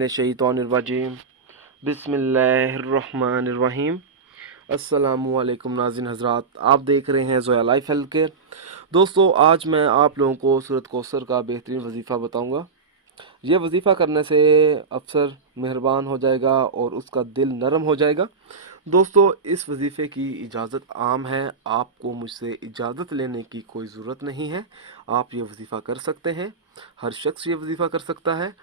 मिनश्शैतानिर्रजीम बिस्मिल्लाहिर्रहमानिर्रहीम। अस्सलामुअलैकुम नाज़रीन हज़रात, आप देख रहे हैं ज़ोया लाइफ हेल्थ केयर। दोस्तों, आज मैं आप लोगों को सूरत कौसर का बेहतरीन वजीफ़ा बताऊंगा। यह वजीफ़ा करने से अफसर मेहरबान हो जाएगा और उसका दिल नरम हो जाएगा। दोस्तों, इस वजीफ़े की इजाज़त आम है, आपको मुझसे इजाज़त लेने की कोई ज़रूरत नहीं है। आप ये वजीफ़ा कर सकते हैं, हर शख्स ये वजीफ़ा कर सकता है।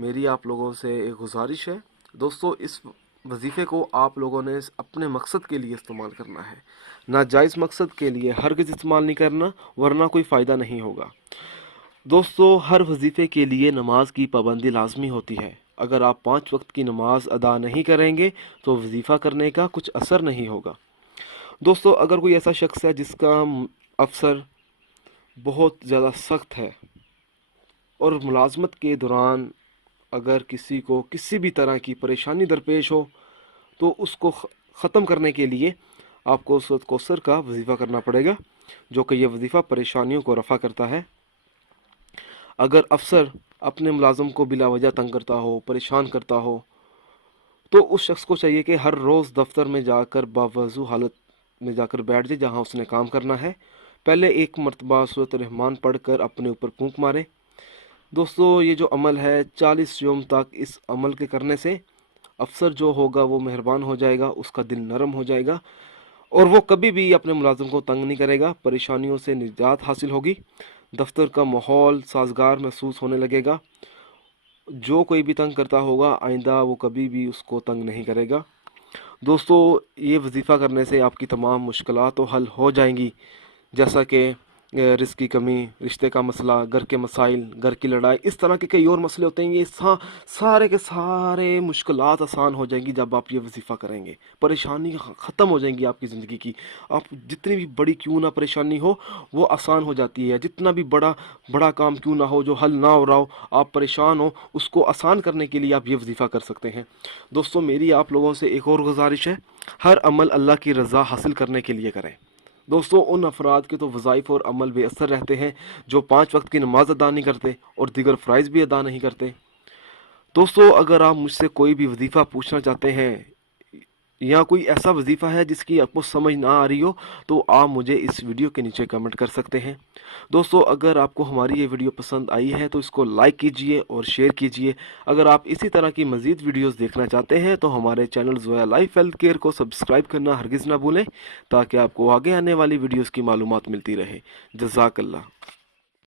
मेरी आप लोगों से एक गुजारिश है दोस्तों, इस वजीफ़े को आप लोगों ने अपने मकसद के लिए इस्तेमाल करना है, नाजायज़ मकसद के लिए हरगिज़ इस्तेमाल नहीं करना, वरना कोई फ़ायदा नहीं होगा। दोस्तों, हर वजीफ़े के लिए नमाज की पाबंदी लाजमी होती है। अगर आप 5 वक्त की नमाज अदा नहीं करेंगे तो वजीफ़ा करने का कुछ असर नहीं होगा। दोस्तों, अगर कोई ऐसा शख्स है जिसका अफसर बहुत ज़्यादा सख्त है और मुलाजमत के दौरान अगर किसी को किसी भी तरह की परेशानी दरपेश हो तो उसको ख़त्म करने के लिए आपको सूरत कौसर का वजीफ़ा करना पड़ेगा, जो कि यह वजीफ़ा परेशानियों को रफ़ा करता है। अगर अफसर अपने मुलाजम को बिला वजह तंग करता हो, परेशान करता हो, तो उस शख्स को चाहिए कि हर रोज़ दफ्तर में जाकर बावजू हालत में जाकर बैठ जाए जहाँ उसने काम करना है। पहले एक मरतबा सूरत रहमान पढ़ कर अपने ऊपर फूंक मारे। दोस्तों, ये जो अमल है 40 यौम तक इस अमल के करने से अफसर जो होगा वो मेहरबान हो जाएगा, उसका दिल नरम हो जाएगा और वो कभी भी अपने मुलाजिम को तंग नहीं करेगा। परेशानियों से निजात हासिल होगी, दफ्तर का माहौल साजगार महसूस होने लगेगा। जो कोई भी तंग करता होगा आइंदा वो कभी भी उसको तंग नहीं करेगा। दोस्तों, ये वजीफ़ा करने से आपकी तमाम मुश्किलात तो हल हो जाएंगी, जैसा कि रिस्क की कमी, रिश्ते का मसला, घर के मसाइल, घर की लड़ाई, इस तरह के कई और मसले होते हैं। ये सारे के सारे मुश्किलात आसान हो जाएंगी जब आप ये वजीफ़ा करेंगे। परेशानी ख़त्म हो जाएंगी आपकी ज़िंदगी की। आप जितनी भी बड़ी क्यों ना परेशानी हो वो आसान हो जाती है। जितना भी बड़ा काम क्यों ना हो जो हल ना हो रहा हो, आप परेशान हो, उसको आसान करने के लिए आप ये वजीफ़ा कर सकते हैं। दोस्तों, मेरी आप लोगों से एक और गुजारिश है, हर अमल अल्लाह की रज़ा हासिल करने के लिए करें। दोस्तों, उन अफराद के तो वज़ाइफ और अमल बेअसर रहते हैं जो 5 वक्त की नमाज अदा नहीं करते और दीगर फ़राइज़ भी अदा नहीं करते। दोस्तों, अगर आप मुझसे कोई भी वजीफ़ा पूछना चाहते हैं या कोई ऐसा वजीफ़ा है जिसकी आपको समझ ना आ रही हो, तो आप मुझे इस वीडियो के नीचे कमेंट कर सकते हैं। दोस्तों, अगर आपको हमारी ये वीडियो पसंद आई है तो इसको लाइक कीजिए और शेयर कीजिए। अगर आप इसी तरह की मज़ीद वीडियोस देखना चाहते हैं तो हमारे channel Zoya life health care को सब्सक्राइब करना हरगिज़ ना भूलें, ताकि आपको आगे आने वाली वीडियोज़ की मालूमात मिलती रहे। जज़ाकल्लाह।